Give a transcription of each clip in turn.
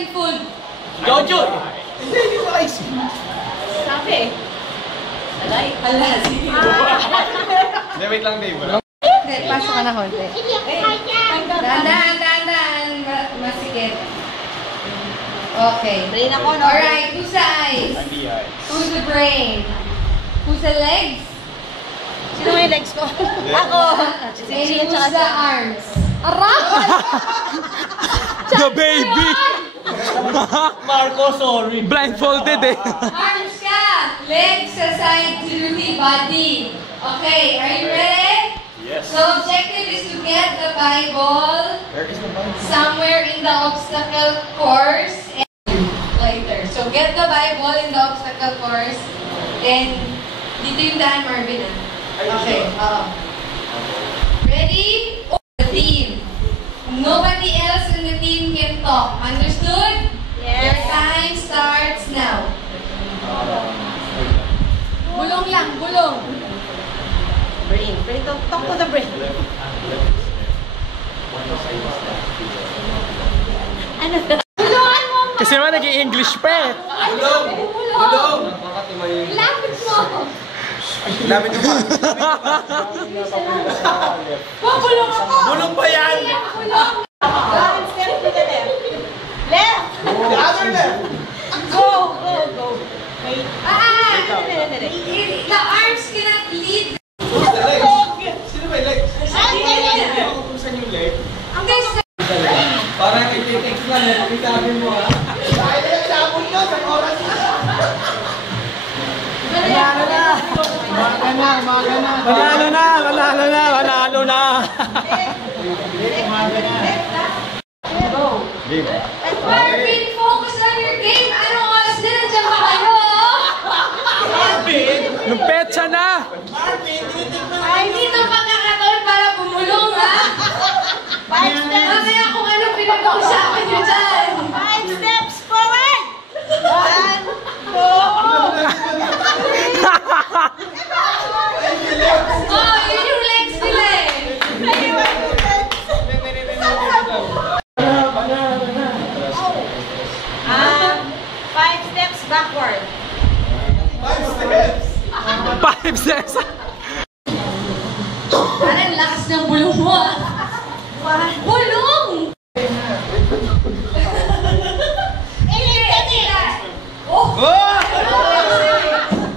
blindfold. Jojo! Sabi. Alay. Alay. Hindi, wait lang, Dave. Hindi, pasok ka na konti. Dahan. Masikip. Okay. Brain ako, no? Alright, whose eyes? Who's the brain? Who's the legs? Sino may legs ko? Ako! Who's the arms? Arak! The baby! Marco, sorry. Blindfolded eh. Arms ka! Legs aside to the body. Okay, are you ready? Yes. So objective is to get the Bible somewhere in the obstacle course and later. So get the Bible in the obstacle course. Then, dito yung daan, Marvin. Okay. Ready? The team. Nobody else in the team can talk. Understood? Yes. Your time starts now. Bulong lang, bulong. Brain. Brain. Talk to the brain. Ano to? Bulungan mo! Kasi naman nag-i-English pa eh. Bulong! Lapit mo! Lapit mo pa. Bulong ako! Bulong pa yan! Bulong! One step to the left. Left! The other left! Go! Wait. The arms cannot lead. Who's the legs? Sino ba yung legs? Saan yung leg? Ang guys, Parang nag-text lang eh. Pagkitabi mo ha. Dahil na sabon nyo sa oras na. Manalo na. Marvin, focus on your game. Anong oras na nandiyan pa kayo? Nung petsa na. Ay, dito pagkakataon para bumulong, ha? 5 steps! Mamaya kung ano pinag-uusapan nyo dyan. 5 steps forward! 1, 2, Oh, yun yung legs nila eh. 5 steps backward. 5 steps! 5 steps. Parang lakas ng bulong mo, ah. Bulong! Oh! Oh!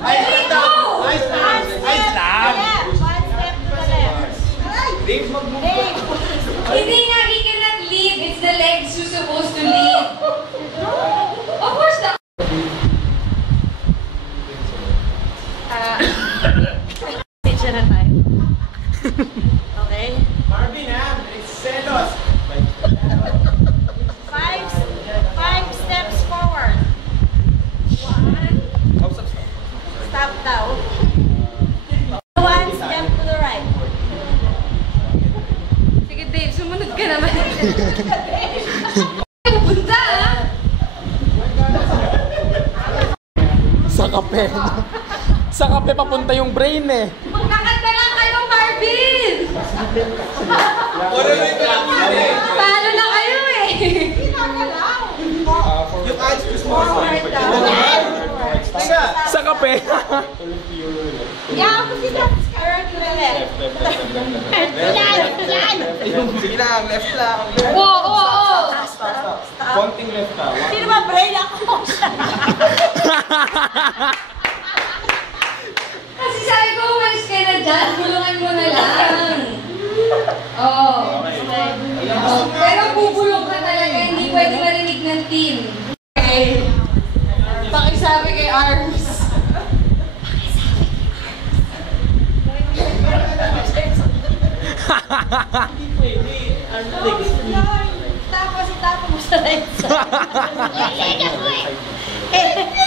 Ay, go! Ay, stop! Ay, stop! Yeah, 1 step to the left. Dave, mag-move. Dave. Hindi nga, he cannot lead. It's the legs who's supposed to lead. Of course, the... Picture na tayo. Okay? Marvin ha, it's selos. 5 steps forward. 1. Stop daw. 1 step to the right. Sige, Dave, sumunod ka naman. Pupunta, ah! Sa kape. Sa kape papunta yung brain eh. Magkakanta lang kayo, Marvin! Puro rin ka lang yun eh. Talo na kayo eh! Yung eyes ko small. Teka! Sa kape. Yeah, opposite that. Turn to the left. Sige lang, left lang. Oo! Stop. Konting left ka. Sino ba brain ako? Kasi sabi ko, umalis ka na dyan. Bulungan mo na lang. Oo. Pero bubulong ka talaga. Hindi pwede marinig ng team. Okay. Pakisabi kay Arms. Tapos itapon mo sa right side.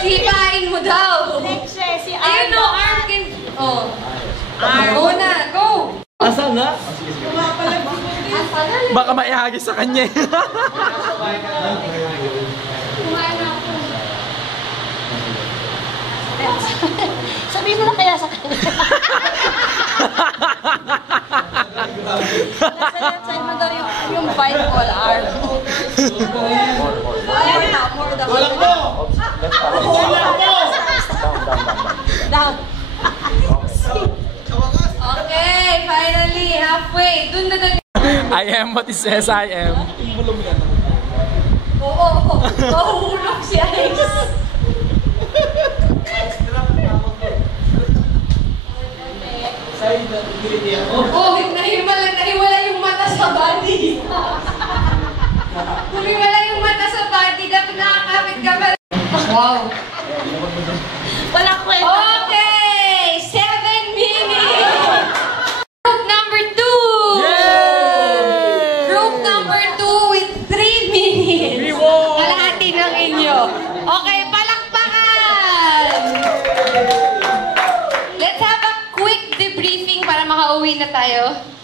Sipain mo daw. Next siya, si Ayun Arm. o, Arm can... Oh. Go na, go! Asan na? Baka maihagis sa kanya eh. Kumain na ako. Sabihin mo na kaya sa kanya. Nasa left side mo daw yung Bible, Arm. Ayan na. Tulak mo! Tulak mo! Down. Okay, finally, halfway. Dun na dun. I am what it says I am. Oo, mahuhulog si Ice. Oo, nahiwala yung mata sa body. Humiwala yung mata sa body, dapat nakakapit ka pa. Wow. Walang kwenta. Okay, 7 minutes. Group number 2. Yay! Group number 2 with 3 minutes. We won! Kalahati ng inyo. Okay, palakpakan! Let's have a quick debriefing para makauwi na tayo.